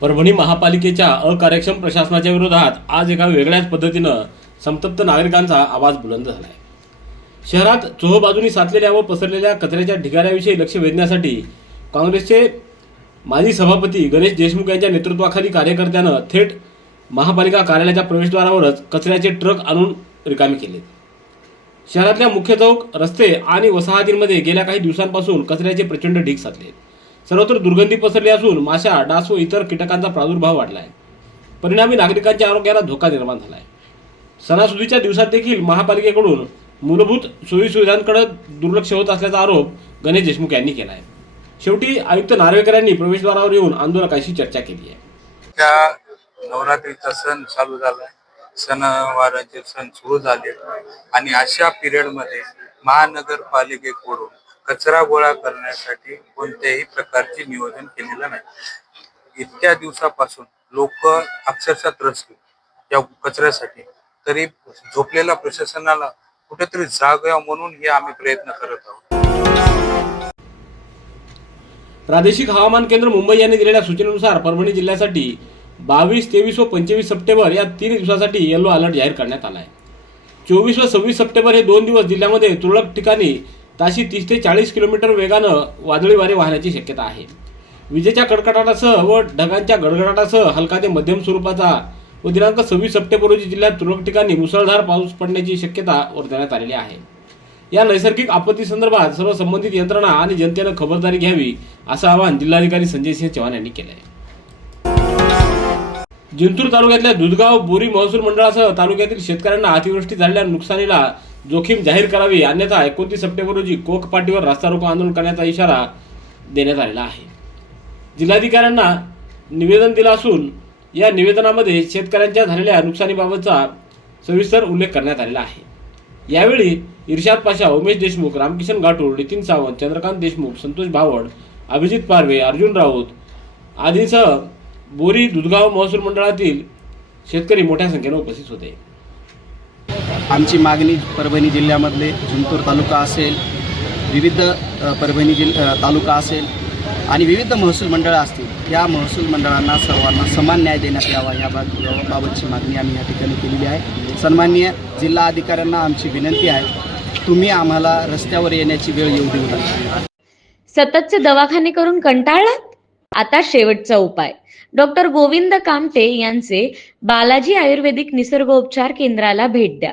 परभणी महापालिकेच्या अकार्यक्षम प्रशासनाच्या विरोधात आज एका वेगळ्याच पद्धतीनं संतप्त नागरिकांचा आवाज बुलंद झालाय. शहरात चोहबाजूनी साचलेल्या व पसरलेल्या कचऱ्याच्या ढिगाऱ्याविषयी लक्ष वेधण्यासाठी काँग्रेसचे माजी सभापती गणेश देशमुख यांच्या नेतृत्वाखाली कार्यकर्त्यानं थेट महापालिका कार्यालयाच्या प्रवेशद्वारावरच कचऱ्याचे ट्रक आणून रिकामे केले. शहरातल्या मुख्य चौक रस्ते आणि वसाहतींमध्ये गेल्या काही दिवसांपासून कचऱ्याचे प्रचंड ढीग साधले सर्वत्र दुर्गंधी पसरली असून माशा डास व इतर कीटकांचा प्रादुर्भाव वाढलाय. परिणामी नागरिकांच्या आरोग्याला धोका निर्माण झाला आहे सणासुदीच्या दिवसात देखील महापालिकेकडून मूलभूत सोयीसुविधांकडे दुर्लक्ष होत असल्याचा आरोप गणेश देशमुख यांनी केला आहे शेवटी आयुक्त नार्वेकर यांनी प्रवेशद्वारावर येऊन आंदोलकांशी चर्चा केली आहे. त्या नवरात्रीचा सण चालू झालाय. सणवाराचे सण सुरू झाले आणि अशा पिरियडमध्ये महानगरपालिकेकडून कचरा गोळा करण्यासाठी कोणत्याही प्रकारचे नियोजन केलेलं नाही. इतक्या दिवसापासून लोक अक्षरशः त्रसले या कचऱ्यासाठी. तरी झोपलेल्या प्रशासनाला कुठेतरी जाग यावं म्हणून हे आम्ही प्रयत्न करत आहोत. प्रादेशिक हवामान केंद्र मुंबई यांनी दिलेल्या सूचनेनुसार परभणी जिल्ह्यासाठी बावीस तेवीस व पंचवीस सप्टेंबर या तीन दिवसासाठी येलो अलर्ट जाहीर करण्यात आला आहे चोवीस व सव्वीस सप्टेंबर हे दोन दिवस जिल्ह्यामध्ये तुरळक ठिकाणी ताशी तीस ते चाळीस किलोमीटर वेगानं वादळी वारे वाहण्याची शक्यता आहे. विजेच्या कडकडाटासह व ढगांच्या गडगडाटासह हलका ते मध्यम स्वरूपाचा व दिनांक सव्वीस सप्टेंबर रोजी जिल्ह्यात तुरळक ठिकाणी मुसळधार पाऊस पडण्याची शक्यता वर्तवण्यात आलेली आहे. या नैसर्गिक आपत्ती संदर्भात सर्व संबंधित यंत्रणा आणि जनतेनं खबरदारी घ्यावी असं आवाहन जिल्हाधिकारी संजय सिंह चव्हाण यांनी केलं आहे जिंतूर तालुक्यातल्या दुधगाव बोरी महसूल मंडळासह तालुक्यातील शेतकऱ्यांना अतिवृष्टी झालेल्या नुकसानीला जोखीम जाहीर करावी अन्यथा एकोणतीस सप्टेंबर रोजी कोक पाटीवर रास्ता रोको आंदोलन करण्याचा इशारा देण्यात आलेला आहे. जिल्हाधिकाऱ्यांना निवेदन दिलं असून या निवेदनामध्ये शेतकऱ्यांच्या झालेल्या नुकसानीबाबतचा सविस्तर उल्लेख करण्यात आलेला आहे. यावेळी इर्शाद पाशा उमेश देशमुख रामकिशन गाठोड नितीन सावंत चंद्रकांत देशमुख संतोष भावड अभिजित पारवे अर्जुन राऊत आदींसह बोरी दुधगाव महसूल मंडळातील शेतकरी मोठ्या संख्येने उपस्थित होते. आमची मागणी परभणी जिल्ह्यामधले जिंतूर तालुका असेल विविध परभणी जिल तालुका असेल आणि विविध महसूल मंडळं असतील या महसूल मंडळांना सर्वांना समान न्याय देण्यात यावा या बाबतची मागणी आम्ही या ठिकाणी केलेली आहे. सन्माननीय जिल्हा अधिकाऱ्यांना आमची विनंती आहे तुम्ही आम्हाला रस्त्यावर येण्याची वेळ येऊ देऊ नका. सततचे दवाखाने करून कंटाळलात? आता शेवटचा उपाय. डॉक्टर गोविंद कामटे यांचे बालाजी आयुर्वेदिक निसर्गोपचार केंद्राला भेट द्या.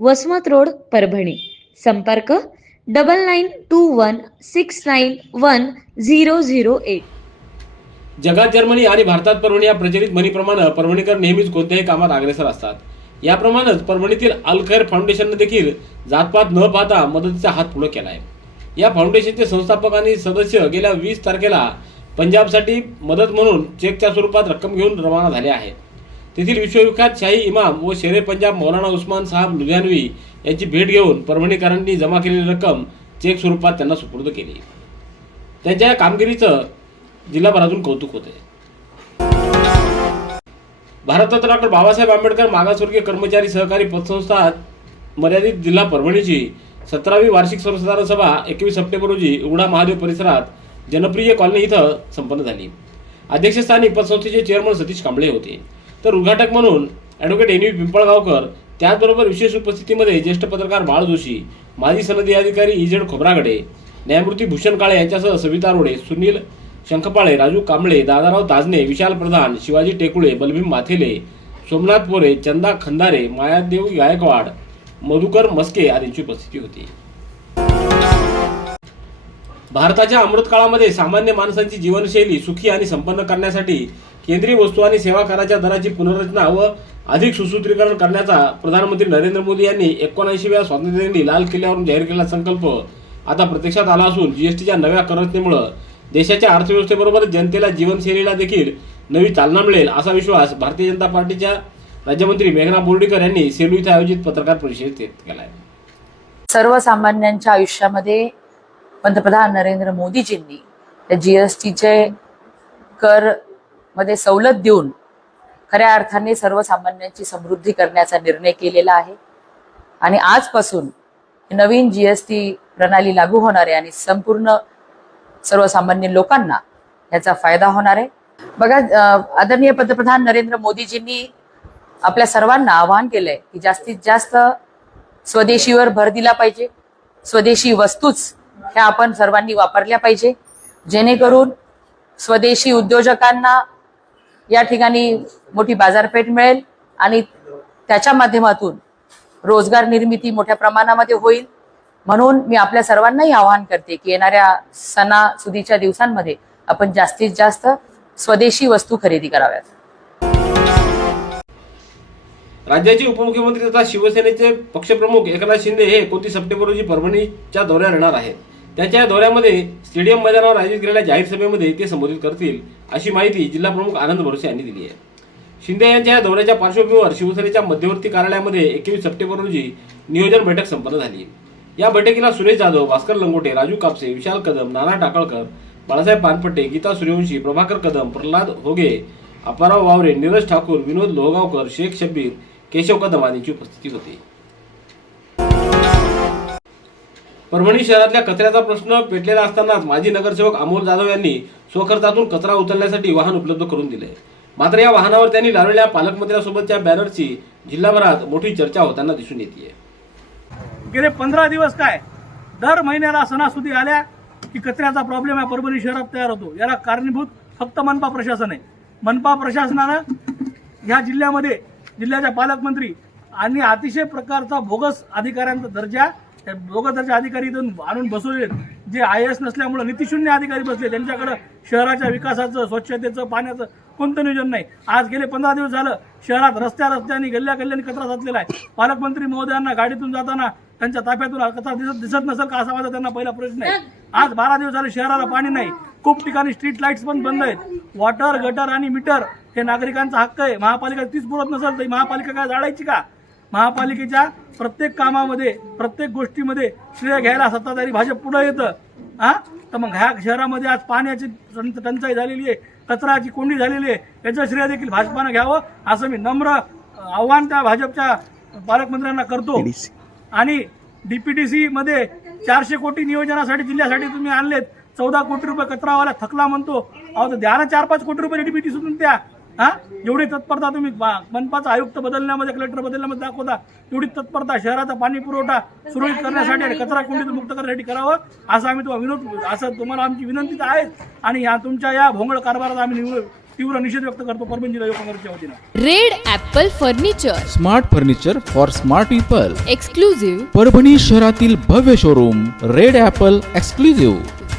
वसमत रोड परभणी. संपर्क double nine two one six nine one zero zero eight जगात जर्मनी आणि भारतात परभणी या प्रचलित मनीप्रमाणे परभणीकर नेहमीच कोणत्याही कामात अग्रेसर असतात. याप्रमाणेच परभणीतील अलखैर फाउंडेशनने देखील जातपात न पाहता मदतीचा हात पुढे केला आहे या फाउंडेशनचे संस्थापक आणि सदस्य गेल्या वीस तारखेला पंजाबसाठी मदत म्हणून चेकच्या स्वरूपात रक्कम घेऊन रवाना झाले आहेत. तेथील विश्वविख्यात शाही इमाम व शेरे पंजाब मौलाना उस्मान साहब लुधियानवी यांची भेट घेऊन परभणीकरांनी जमा केलेली रक्कम चेक स्वरूपात त्यांना सुपूर्द केली. त्यांच्या या कामगिरीचं जिल्हाभरातून कौतुक होते भारतरत्न डॉक्टर बाबासाहेब आंबेडकर मागासवर्गीय कर्मचारी सहकारी पतसंस्था मर्यादित जिल्हा परभणीची सतरावी वार्षिक सर्वसाधारण सभा एकवीस सप्टेंबर रोजी उघडा महादेव परिसरात जनप्रिय कॉलनी इथं संपन्न झाली. अध्यक्षस्थानी पतसंस्थेचे चेअरमन सतीश कांबळे होते. तर उद्घाटक म्हणून ॲडव्होकेट एन व्ही पिंपळगावकर त्याचबरोबर विशेष उपस्थितीमध्ये ज्येष्ठ पत्रकार बाळ जोशी माजी सनदी अधिकारी इजेड खोब्रागडे न्यायमूर्ती भूषण काळे यांच्यासह सविता रोडे सुनील शंखपाळे राजू कांबळे दादाराव ताजने विशाल प्रधान शिवाजी टेकुळे बलभीम माथेले सोमनाथ पोरे चंदा खंदारे मायादेव गायकवाड मधुकर मस्के आदींची उपस्थिती होती. भारताच्या अमृत काळामध्ये सामान्य माणसांची जीवनशैली सुखी आणि संपन्न करण्यासाठी केंद्रीय वस्तू आणि सेवा कराच्या दराची पुनर्रचना व अधिक सुसूत्रीकरण करण्याचा प्रधानमंत्री नरेंद्र मोदी यांनी एकोणऐंशीव्या स्वातंत्र्यदिनी लाल किल्ल्यावरून जाहीर केलेला संकल्प आता प्रत्यक्षात आला असून जीएसटीच्या नव्या कररचनेमुळं देशाच्या अर्थव्यवस्थेबरोबर जनतेला जीवनशैलीला देखील नवी चालना मिळेल असा विश्वास भारतीय जनता पार्टीच्या राज्यमंत्री मेघना बोर्डीकर यांनी सेलू इथं आयोजित पत्रकार परिषदेत व्यक्त केला आहे सर्वसामान्यांच्या आयुष्यामध्ये पंतप्रधान नरेंद्र मोदीजींनी जी एस टीचे कर मध्ये सवलत देऊन खऱ्या अर्थाने सर्वसामान्यांची समृद्धी करण्याचा निर्णय केलेला आहे. आणि आजपासून नवीन जी एस टी प्रणाली लागू होणार आहे आणि संपूर्ण सर्वसामान्य लोकांना याचा फायदा होणार आहे. बघा आदरणीय पंतप्रधान नरेंद्र मोदीजींनी आपल्या सर्वांना आवाहन केलंय की जास्तीत जास्त स्वदेशीवर भर दिला पाहिजे. स्वदेशी वस्तूच ह्या आपण सर्वांनी वापरल्या पाहिजे. जेणेकरून स्वदेशी उद्योजकांना या ठिकाणी मोठी बाजारपेठ मिळेल आणि त्याच्या माध्यमातून रोजगार निर्मिती मोठ्या प्रमाणामध्ये होईल. म्हणून मी आपल्या सर्वांनाही आवाहन करते की येणाऱ्या सणासुदीच्या दिवसांमध्ये आपण जास्तीत जास्त स्वदेशी वस्तू खरेदी कराव्यात. राज्याचे उपमुख्यमंत्री तथा शिवसेनेचे पक्षप्रमुख एकनाथ शिंदे हे एकोणतीस सप्टेंबर रोजी परभणीच्या दौऱ्यावर येणार आहेत. त्यांच्या या दौऱ्यामध्ये स्टेडियम मैदानावर आयोजित केलेल्या जाहीर सभेमध्ये ते संबोधित करतील अशी माहिती जिल्हा प्रमुख आनंद भरोसे यांनी दिली आहे. शिंदे यांच्या या दौऱ्याच्या पार्श्वभूमीवर शिवसेनेच्या मध्यवर्ती कार्यालयामध्ये एकवीस सप्टेंबर रोजी नियोजन बैठक संपन्न झाली. या बैठकीला सुरेश जाधव भास्कर लंगोटे राजू कापसे विशाल कदम नाना टाकळकर बाळासाहेब पानपट्टे गीता सूर्यवंशी प्रभाकर कदम प्रल्हाद होगे अप्पाराव वावरे नीरज ठाकूर विनोद लोहगावकर शेख शब्बीर केशव कदम आदींची उपस्थिती होती. परभणी शहरातल्या कचऱ्याचा प्रश्न पेटलेला असतानाच माजी नगरसेवक अमोल जाधव यांनी स्वखर्चातून कचरा उचलण्यासाठी वाहन उपलब्ध करून दिले. मात्र या वाहनावर त्यांनी लावलेल्या पालकमंत्र्यासोबतच्या बॅनरची जिल्हाभरात मोठी चर्चा होताना दिसून येते गेले पंधरा दिवस काय? दर महिन्याला सणासुदी आल्या की कचऱ्याचा प्रॉब्लेम या परभणी शहरात तयार होतो. याला कारणीभूत फक्त मनपा प्रशासन आहे. मनपा प्रशासनानं ह्या जिल्ह्यामध्ये जिल्ह्याच्या पालकमंत्री आणि अतिशय प्रकारचा भोगस अधिकाऱ्यांचा दर्जा दोघं त्याचे अधिकारी इथून आणून बसवले जे आय एस नसल्यामुळे नीतिशून्य अधिकारी बसले त्यांच्याकडं शहराच्या विकासाचं स्वच्छतेचं पाण्याचं कोणतं नियोजन नाही. आज गेले पंधरा दिवस झालं. शहरात रस्त्या रस्त्याने गल्ल्या गल्ल्याने कचरा साचलेला आहे. पालकमंत्री महोदयांना गाडीतून जाताना त्यांच्या ताफ्यातून कचरा दिसत दिसत नसेल का असा माझा त्यांना पहिला प्रश्न आहे. आज बारा दिवस झाले शहराला पाणी नाही. खूप ठिकाणी स्ट्रीट लाईट्स पण बंद आहेत. वॉटर गटर आणि मीटर हे नागरिकांचा हक्क आहे. महापालिका तीच पुरत नसेल तर महापालिका काय जाळायची का? महापालिकेच्या प्रत्येक कामामध्ये प्रत्येक गोष्टीमध्ये श्रेय घ्यायला सत्ताधारी भाजप पुढे येतं. हा? तर मग ह्या शहरामध्ये आज पाण्याची टं- टंचाई झालेली आहे कचराची कोंडी झालेली आहे याचं श्रेय देखील भाजपानं घ्यावं असं मी नम्र आव्हान त्या भाजपच्या पालकमंत्र्यांना करतो. आणि डीपीटीसी मध्ये चारशे कोटी नियोजनासाठी जिल्ह्यासाठी तुम्ही आणलेत. चौदा कोटी रुपये कचरावाला थकला म्हणतो. अहो तर द्या ना चार पाच कोटी रुपये डीपीटीसीतून त्या हा? एवढी तत्परता तुम्ही मनपाचा आयुक्त बदलण्यामध्ये कलेक्टर बदलण्यामध्ये दाखवता. एवढी तत्परता शहराचा पाणी पुरवठा सुरळीत करण्यासाठी आणि कचरा कोंडीतून मुक्त करण्यासाठी करावं असं आम्ही तुम्हाला विनोद असं तुम्हाला आमची विनंती तर आहेच आणि या तुमच्या या भोंगळ कारभाराचा आम्ही तीव्र निषेध व्यक्त करतो परभणी जिल्हा युवक काँग्रेसच्या वतीनं. Red apple furniture. Smart furniture for smart people. Exclusive Parbhani शहरातील भव्य शोरूम रेड ॲपल एक्सक्लुझिव्ह.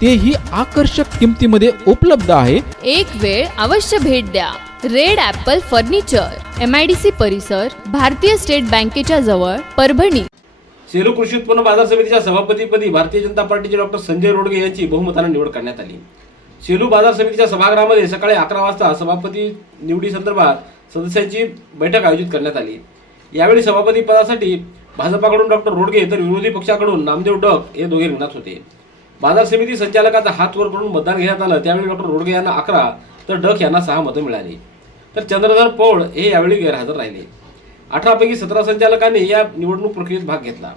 तेही आकर्षक किमतीमध्ये उपलब्ध आहे. एक वेळ अवश्य भेट द्या. Red apple furniture M I D C परिसर भारतीय स्टेट बँकेच्या जवळ परभणी. सेलू कृषी उत्पन्न बाजार समितीच्या सभापतीपदी भारतीय जनता पार्टीचे डॉक्टर संजय रोडगे यांची बहुमताने निवड करण्यात आली. सेलू बाजार समितीच्या सभागृहामध्ये सकाळी अकरा वाजता सभापती निवडी संदर्भात सदस्यांची बैठक आयोजित करण्यात आली. यावेळी सभापती पदासाठी भाजपाकडून डॉक्टर रोडगे तर विरोधी पक्षाकडून नामदेव डक हे दोघे रिंगणात होते. बाजार समिती संचालकाचा हात वर करून मतदान घेण्यात आलं. त्यावेळी डॉक्टर रोडगे यांना अकरा तर डक यांना सहा मतं मिळाली. तर चंद्रधर पौळ हे यावेळी गैरहजर राहिले. अठरापैकी सतरा संचालकांनी या निवडणूक प्रक्रियेत भाग घेतला.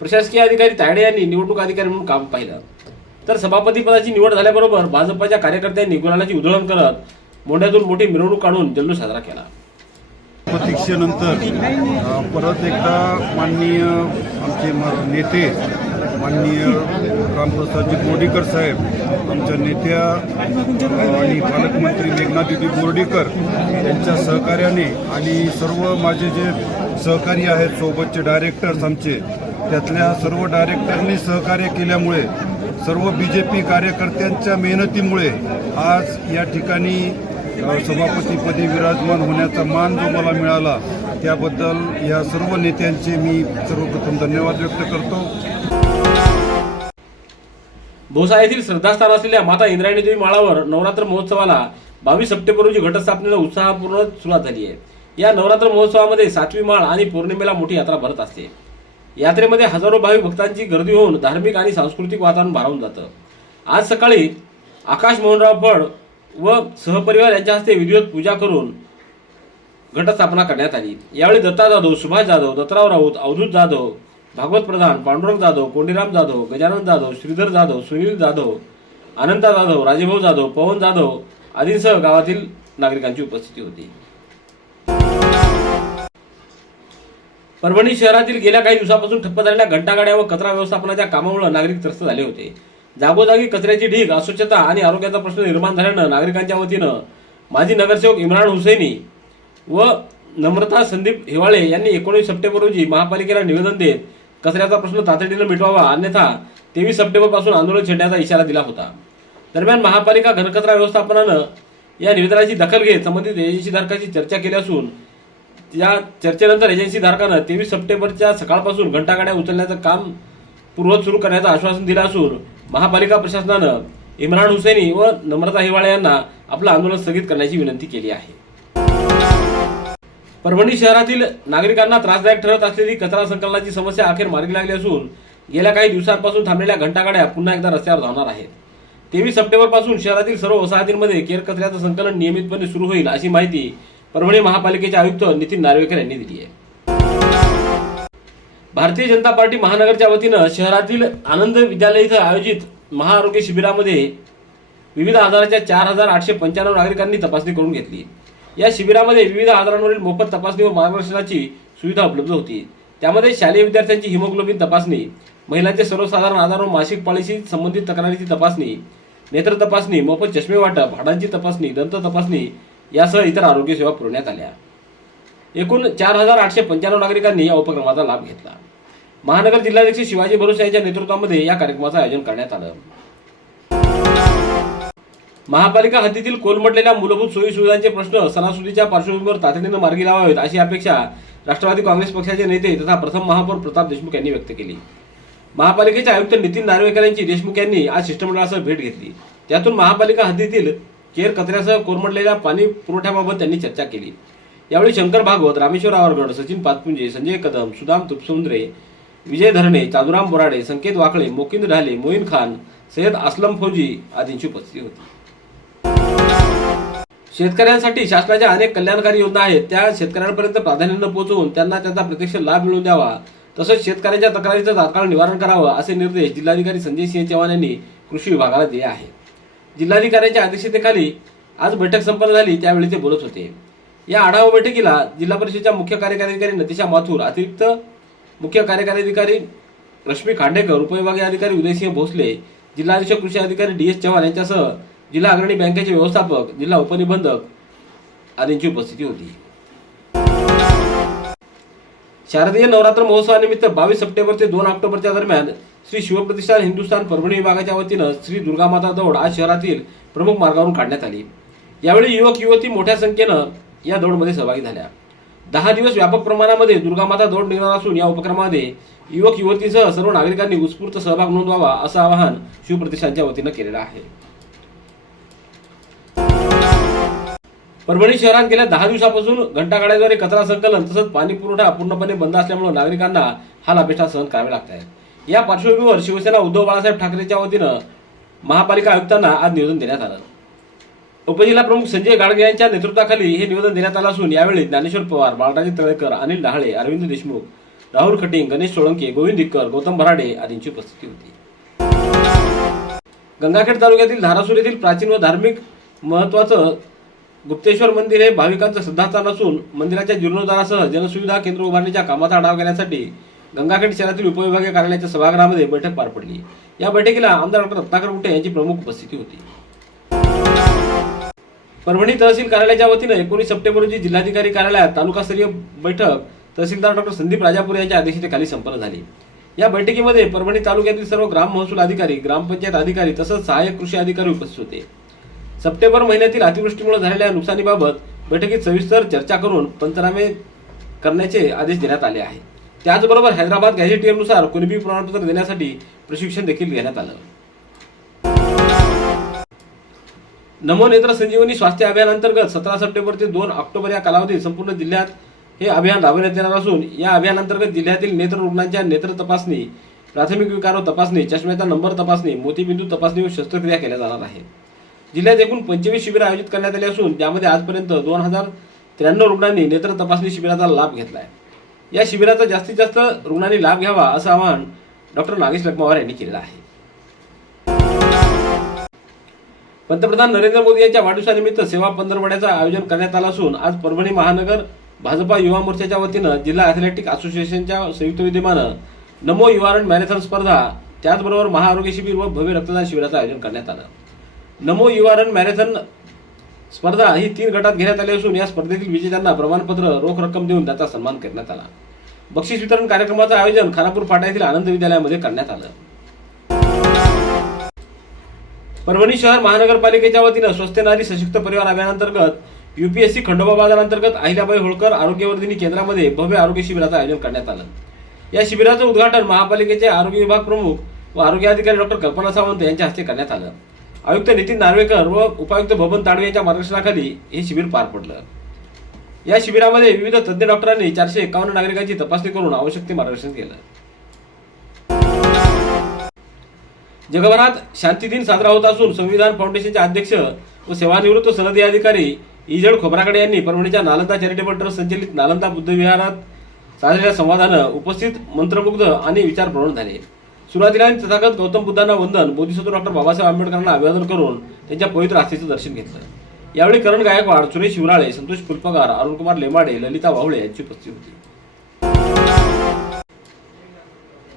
प्रशासकीय अधिकारी तायडे यांनी निवडणूक अधिकारी म्हणून काम पाहिलं. तर सभापतीपदाची निवड झाल्याबरोबर भाजपच्या कार्यकर्त्यांनी गुलालाची उधळण करत मोंड्यातून मोठी मिरवणूक काढून जल्लोष साजरा केला. प्रतीक्षेनंतर परत एकदा माननीय आमचे नेते माननीय रामप्रसादजी बोर्डीकर साहेब आमच्या नेत्या आणि पालकमंत्री मेघनादिदी बोर्डीकर यांच्या सहकार्याने आणि सर्व माझे जे सहकारी आहेत सोबतचे डायरेक्टर्स आमचे त्यातल्या सर्व डायरेक्टरनी सहकार्य केल्यामुळे सर्व बी जे पी कार्यकर्त्यांच्या मेहनतीमुळे आज या ठिकाणी सभापतीपदी विराजमान होण्याचा मान जो मला मिळाला त्याबद्दल या सर्व नेत्यांचे मी सर्वप्रथम धन्यवाद व्यक्त करतो. भोसा येथील श्रद्धास्थान असलेल्या माता इंद्रायणी देवी माळावर नवरात्र महोत्सवाला बावीस सप्टेंबर रोजी घटस्थापनेला उत्साहपूर्ण सुरुवात झाली आहे. या नवरात्र महोत्सवामध्ये सातवी माळ आणि पौर्णिमेला मोठी यात्रा भरत असते. यात्रेमध्ये हजारो भाविक भक्तांची गर्दी होऊन धार्मिक आणि सांस्कृतिक वातावरण भारावून जातं. आज सकाळी आकाश मोहनराव फड व सहपरिवार यांच्या हस्ते विधिवत पूजा करून घटस्थापना करण्यात आली. यावेळी दत्ता जाधव सुभाष जाधव दत्तराव राऊत अवधूत जाधव भागवत प्रधान पांडुरंग जाधव कोंडीराम जाधव गजानन जाधव श्रीधर जाधव सुनील जाधव अनंता जाधव राजेभाऊ जाधव पवन जाधव आदींसह गावातील नागरिकांची उपस्थिती होती. परभणी शहरातील गेल्या काही दिवसापासून ठप्प झालेल्या घंटागाड्या व कचरा व्यवस्थापनाच्या कामामुळे नागरिक त्रस्त झाले होते. जागोजागी कचऱ्याची ढीग अस्वच्छता आणि आरोग्याचा प्रश्न निर्माण झाल्यानं नागरिकांच्या वतीनं माजी नगरसेवक इम्रान हुसैनी व नम्रता संदीप हिवाळे यांनी एकोणीस सप्टेंबर रोजी महापालिकेला निवेदन देत कचऱ्याचा प्रश्न तातडीनं मिटवावा अन्यथा तेवीस सप्टेंबरपासून आंदोलन छेडण्याचा इशारा दिला होता. दरम्यान महापालिका घनकचरा व्यवस्थापनानं या निवेदनाची दखल घेत संबंधित एजन्सी धारकाची चर्चा केली असून या चर्चेनंतर एजन्सीधारकानं तेवीस सप्टेंबरच्या सकाळपासून घंटागाड्या उचलण्याचं काम पूर्वत सुरू करण्याचं आश्वासन दिलं असून महापालिका प्रशासनानं इम्रान हुसैनी व नम्रता हिवाळे यांना आपलं आंदोलन स्थगित करण्याची विनंती केली आहे. परभणी शहरातील नागरिकांना त्रासदायक ठरत असलेली कचरा संकलनाची समस्या अखेर मार्गी लागली असून गेल्या काही दिवसांपासून थांबलेल्या घंटागाड्या पुन्हा एकदा रस्त्यावर धावणार आहेत. तेवीस सप्टेंबरपासून शहरातील सर्व वसाहतींमध्ये केर कचऱ्याचं संकलन नियमितपणे सुरू होईल अशी माहिती परभणी महापालिकेचे आयुक्त नितीन नार्वेकर यांनी दिली आहे. भारतीय जनता पार्टी महानगरच्या वतीनं शहरातील आनंद विद्यालय इथं आयोजित महाआरोग्य शिबिरामध्ये विविध आजाराच्या चार हजार आठशे पंच्याण्णव नागरिकांनी तपासणी करून घेतली. या शिबिरामध्ये विविध आजारांवरील मोफत तपासणी व मार्गदर्शनाची सुविधा उपलब्ध होती. त्यामध्ये शालेय विद्यार्थ्यांची हिमोग्लोबिन तपासणी महिलांचे सर्वसाधारण आजार व मासिक पाळीशी संबंधित तक्रारीची तपासणी नेत्र तपासणी मोफत चष्मे वाटप हाडांची तपासणी दंत तपासणी यासह इतर आरोग्य सेवा पुरवण्यात आल्या. एकूण चार हजार आठशे पंच्याण्णव नागरिकांनी या उपक्रमाचा लाभ घेतला. महानगर जिल्हाध्यक्ष शिवाजी भरोसे यांच्या नेतृत्वामध्ये या कार्यक्रमाचं आयोजन करण्यात आलं. महापालिका हद्दीतील कोलमडलेल्या मूलभूत सोयी सुविधांचे प्रश्न सणासुदीच्या पार्श्वभूमीवर तातडीनं मार्गी लावावेत अशी अपेक्षा राष्ट्रवादी काँग्रेस पक्षाचे नेते तथा प्रथम महापौर प्रताप देशमुख यांनी व्यक्त केली. महापालिकेचे आयुक्त नितीन नार्वेकर यांची देशमुख यांनी आज शिष्टमंडळासह भेट घेतली. त्यातून महापालिका हद्दीतील केर कचऱ्यासह कोरमडलेल्या पाणी पुरवठ्याबाबत त्यांनी चर्चा केली. यावेळी शंकर भागवत रामेश्वर आवरगड सचिन पातपुंजे संजय कदम सुदाम तुपसुंद्रे विजय धरणे चांदुराम बोराडे संकेत वाकळे मोकिंद ढाले मोईन खान सय्यद असलम फौजी आदींची उपस्थिती होती. शेतकऱ्यांसाठी शासनाच्या अनेक कल्याणकारी योजना आहेत. त्या शेतकऱ्यांपर्यंत प्राधान्यानं पोहोचवून त्यांना त्याचा प्रत्यक्ष लाभ मिळवून द्यावा. तसंच शेतकऱ्यांच्या तक्रारीचं तात्काळ निवारण करावं असे निर्देश जिल्हाधिकारी संजय सिंह चव्हाण यांनी कृषी विभागाला दिले आहेत जिल्हाधिकाऱ्यांच्या अध्यक्षतेखाली आज बैठक संपन्न झाली त्यावेळी ते बोलत होते. या आढावा बैठकीला जिल्हा परिषदेच्या मुख्य कार्यकारी अधिकारी नतिशा माथूर अतिरिक्त मुख्य कार्यकारी अधिकारी रश्मी खांडेकर उपविभागीय अधिकारी उदयसिंह भोसले जिल्हाधीश कृषी अधिकारी डी एस चव्हाण यांच्यासह जिल्हा अग्रणी बँकेचे व्यवस्थापक जिल्हा उपनिबंधक आदींची उपस्थिती होती. शारदीय नवरात्र महोत्सवानिमित्त बावीस सप्टेंबर ते दोन ऑक्टोबरच्या दरम्यान श्री शिवप्रतिष्ठान हिंदुस्थान परभणी विभागाच्या वतीनं श्री दुर्गामाता दौड आज शहरातील प्रमुख मार्गावरून काढण्यात आली. यावेळी युवक युवती मोठ्या संख्येनं या दौडमध्ये सहभागी झाल्या. दहा दिवस व्यापक प्रमाणामध्ये दुर्गामाता दौड निघणार असून या उपक्रमामध्ये युवक युवतीसह सर्व नागरिकांनी उत्स्फूर्त सहभाग नोंदवावा असं आवाहन शिवप्रतिष्ठानच्या वतीनं केलेलं आहे. परभणी शहरात गेल्या दहा दिवसापासून घंटागाड्याद्वारे कचरा संकलन तसंच पाणी पुरवठा पूर्णपणे बंद असल्यामुळे नागरिकांना हा अपेष्टा सहन करावे लागत आहेत या पार्श्वभूमीवर शिवसेना उद्धव बाळासाहेब ठाकरेच्या वतीनं महापालिका आयुक्तांना आज निवेदन देण्यात आलं. उपजिल्हा प्रमुख संजय गाडगे यांच्या नेतृत्वाखाली हे निवेदन देण्यात आलं असून यावेळी ज्ञानेश्वर पवार बाळराजे तळेकर अनिल डहाळे अरविंद देशमुख राहुल खटिंग गणेश सोळंके गोविंद दिक्कर गौतम भराडे आदींची उपस्थिती होती. गंगाखेड तालुक्यातील धारासूर येथील प्राचीन व धार्मिक महत्वाचं गुप्तेश्वर मंदिर हे भाविकांचं श्रद्धास्थान असून मंदिराच्या जीर्णोद्धारासह जनसुविधा केंद्र उभारणीच्या कामाचा आढावा घेण्यासाठी गंगाखेड शहरातील उपविभागीय कार्यालयाच्या सभागृहामध्ये बैठक पार पडली. या बैठकीला आमदार डॉक्टर रत्नाकर गुट्टे यांची प्रमुख उपस्थिती होती. परभणी तहसील कार्यालयाच्या वतीने एकोणीस सप्टेंबर रोजी जिल्हाधिकारी कार्यालयात तालुकास्तरीय बैठक तहसीलदार डॉक्टर संदीप राजापूर यांच्या अध्यक्षतेखाली संपन्न झाली. या बैठकीमध्ये परभणी तालुक्यातील सर्व ग्राम महसूल अधिकारी ग्रामपंचायत अधिकारी तसंच सहाय्यक कृषी अधिकारी उपस्थित होते. सप्टेंबर महिन्यातील अतिवृष्टीमुळे झालेल्या नुकसानीबाबत बैठकीत सविस्तर चर्चा करून पंचनामे करण्याचे आदेश देण्यात आले आहे. त्याचबरोबर हैदराबाद गॅझेटियरनुसार कुणबी प्रमाणपत्र देण्यासाठी प्रशिक्षण देखील घेण्यात आलं. नमो नेत्र संजीवनी स्वास्थ्य अभियानांतर्गत सतरा सप्टेंबर ते दोन ऑक्टोबर या कालावधीत संपूर्ण जिल्ह्यात हे अभियान राबवण्यात येणार असून या अभियानांतर्गत जिल्ह्यातील नेत्र रुग्णांच्या नेत्र तपासणी प्राथमिक विकार तपासणी चष्म्याचा नंबर तपासणी मोतीबिंदू तपासणी व शस्त्रक्रिया केल्या जाणार आहे. जिल्ह्यात एकूण पंचवीस शिबिर आयोजित करण्यात आली असून त्यामध्ये आजपर्यंत दोन हजार त्र्याण्णव रुग्णांनी नेत्र तपासणी शिबिराचा लाभ घेतला आहे या शिबिराचा जास्तीत जास्त रुग्णांनी लाभ घ्यावा असं आवाहन डॉक्टर नागेश लखमावार यांनी केलेलं आहे. पंतप्रधान नरेंद्र मोदी यांच्या वाढदिवसानिमित्त सेवा पंधरवड्याचं आयोजन करण्यात आलं असून आज परभणी महानगर भाजपा युवा मोर्चाच्या वतीनं जिल्हा ॲथलेटिक असोसिएशनच्या संयुक्त विद्यमानं नमो युवारण मॅरेथॉन स्पर्धा त्याचबरोबर महाआरोग्य शिबिर व भव्य रक्तदान शिबिराचं आयोजन करण्यात आलं. नमो युवारन मॅरेथॉन स्पर्धा ही तीन गटात घेण्यात आली असून या स्पर्धेतील विजेत्यांना प्रमाणपत्र रोख रक्कम देऊन त्याचा सन्मान करण्यात आला. बक्षीस वितरण कार्यक्रमाचं आयोजन खानापूर फाटा येथील आनंद विद्यालयामध्ये करण्यात आलं. परभणी शहर महानगरपालिकेच्या वतीनं स्वस्त नारी सशक्त परिवार अभियानांतर्गत युपीएससी खंडोबा बाजारांतर्गत अहिल्याबाई होळकर आरोग्यवर्धिनी केंद्रामध्ये भव्य आरोग्य शिबिराचं आयोजन करण्यात आलं. या शिबिराचं उद्घाटन महापालिकेचे आरोग्य विभाग प्रमुख व आरोग्य अधिकारी डॉक्टर कल्पना सावंत यांच्या हस्ते करण्यात आलं. आयुक्त नितीन नार्वेकर व उपायुक्त बबन ताडवे यांच्या मार्गदर्शनाखाली हे शिबिर पार पडलं. या शिबिरामध्ये विविध तज्ज्ञ डॉक्टरांनी चारशे एकावन्न नागरिकांची तपासणी करून आवश्यक ते मार्गदर्शन केलं. जगभरात शांती दिन साजरा होत असून संविधान फाउंडेशनचे अध्यक्ष व सेवानिवृत्त सनदी अधिकारी इजड खोबराकडे यांनी परभणीच्या नालंदा चॅरिटेबल ट्रस्ट संचलित नालंदा बुद्ध विहारात संवादानं उपस्थित मंत्रमुग्ध आणि विचारप्रवण झाले. सुरुवातीला तथागत गौतम बुद्धांना वंदन बोधिसत्व डॉक्टर बाबासाहेब आंबेडकरांना अभिवादन करून त्यांच्या पवित्र आस्थेचं दर्शन घेतलं. यावेळी करण गायकवाड सुरेश शिवराळे संतोष फुलपगार अरुणकुमार लेमाडे ललिता वावळे यांची उपस्थिती होती.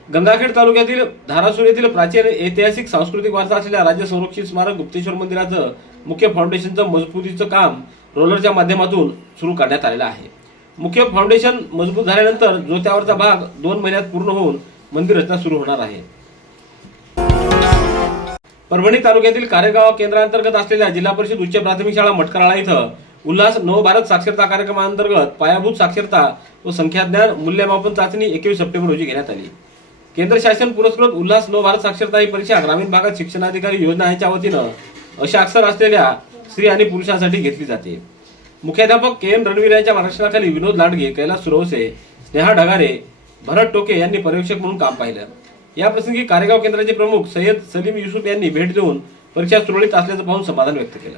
गंगाखेड तालुक्यातील धारासूर येथील प्राचीन ऐतिहासिक सांस्कृतिक वारसा असलेल्या राज्य संरक्षित स्मारक गुप्तेश्वर मंदिराचं मुख्य फाउंडेशनचं मजबूतीचं काम रोलरच्या माध्यमातून सुरू करण्यात आलेलं आहे. मुख्य फाउंडेशन मजबूत झाल्यानंतर जो त्यावरचा भाग दोन महिन्यात पूर्ण होऊन मंदिर रचना सुरू होणार आहे. परभणी तालुक्यातील कारेगाव केंद्रांतर्गत असलेल्या जिल्हा परिषद उच्च प्राथमिक शाळा मटकराळा इथं उल्हास नवभारत साक्षरता कार्यक्रमांतर्गत पायाभूत साक्षरता व संख्याज्ञान मूल्यमापन चाचणी एकवीस सप्टेंबर रोजी घेण्यात आली. केंद्र शासन पुरस्कृत उल्हास नवभारत साक्षरता ही परीक्षा ग्रामीण भागात शिक्षणाधिकारी योजना यांच्या वतीनं अशा अक्षर असलेल्या स्त्री आणि पुरुषांसाठी घेतली जाते. मुख्याध्यापक के एम रणवीर यांच्या मार्गदर्शनाखाली विनोद लाडगे कैलास सुरवसे स्नेहा ढगारे भरत टोके यांनी पर्यवेक्षक म्हणून काम पाहिलं. या प्रसंगी कारेगाव केंद्राचे प्रमुख सय्यद सलीम युसुफ यांनी भेट देऊन परीक्षा सुरळीत असल्याचं पाहून समाधान व्यक्त केलं.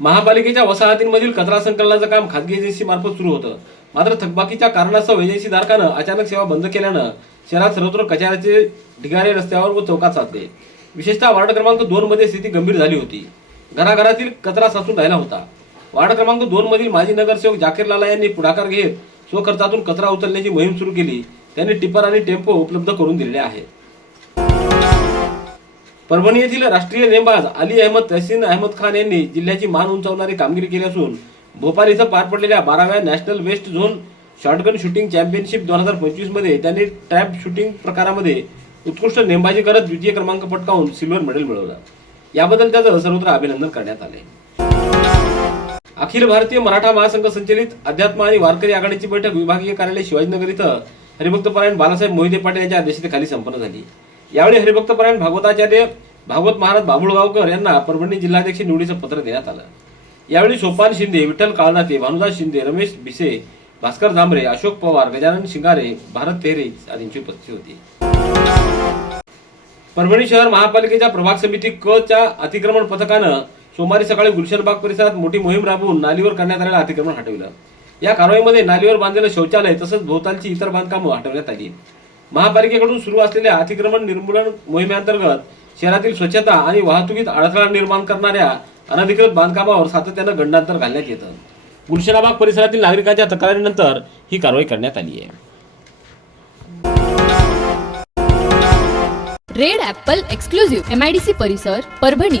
महापालिकेच्या वसाहतींमधील कचरा संकलनाचं काम खाजगी एजन्सी मार्फत सुरू होतं. मात्र थकबाकीच्या कारणास्तव एजन्सी धारकानं अचानक सेवा बंद केल्यानं शहरात सर्वत्र कचऱ्याचे ढिगारे रस्त्यावर व चौकात साधले विशेषतः वार्ड क्रमांक दोन मध्ये स्थिती गंभीर झाली होती. घराघरातील कचरा साचून राहिला होता. वार्ड क्रमांक दोन मधील माजी नगरसेवक जाकीर लाला यांनी पुढाकार घेत स्वखर्चातून कचरा उचलण्याची मोहीम सुरू केली. त्यांनी टिपर आणि टेम्पो उपलब्ध करून दिलेले आहेत. परभणी येथील राष्ट्रीय नेमबाज अली अहमद तहसीन अहमद खान यांनी जिल्ह्याची मान उंचावणारी कामगिरी केली असून भोपाल इथं पार पडलेल्या बाराव्या national west zone shotgun shooting championship दोन हजार पंचवीसमध्ये त्यांनी ट्रॅप शूटिंग प्रकारामध्ये उत्कृष्ट नेमबाजी करत द्वितीय क्रमांक पटकावून सिल्वर मेडल मिळवलं. याबद्दल त्याचं सर्वत्र अभिनंदन करण्यात आले अखिल भारतीय मराठा महासंघ संचलित अध्यात्म आणि वारकरी आघाडीची बैठक विभागीय कार्यालय शिवाजीनगर इथं हरिभक्तपरायण बालासाहेब मोहिते पाटील यांच्या अध्यक्षतेखाली संपन्न झाली. यावेळी हरिभक्तपरायण भागवताचार्य भागवत महाराज बाबुळगावकर यांना परभणी जिल्हाध्यक्ष निवडीचं पत्र देण्यात आलं. यावेळी सोपान शिंदे विठ्ठल काळनाते भानुदास शिंदे रमेश भिसे भास्कर झांबरे अशोक पवार गजानन शिंगारे भारत तेरे आदींची उपस्थिती होती. परभणी शहर महापालिकेच्या प्रभाग समिती क च्या अतिक्रमण पथकानं सोमवारी सकाळी गुलशनबाग परिसरात मोठी मोहीम राबवून नालीवर करण्यात आलेलं अतिक्रमण हटविलं. या कारवाईमध्ये नालीवर बांधलेलं शौचालय तसंच भोवतालची इतर बांधकामं हटवण्यात आली. महापालिकेकडून सुरू असलेल्या अतिक्रमण निर्मूलन मोहिमेअंतर्गत शहरातील स्वच्छता आणि वाहतुकीत अडथळा निर्माण करणाऱ्या अनधिकृत बांधकामावर सातत्यानं गंडांतर घालण्यात येतं. गुलशनाबाग परिसरातील नागरिकांच्या तक्रारीनंतर ही कारवाई करण्यात आली आहे. Red apple exclusive M I D C परिसर परभणी.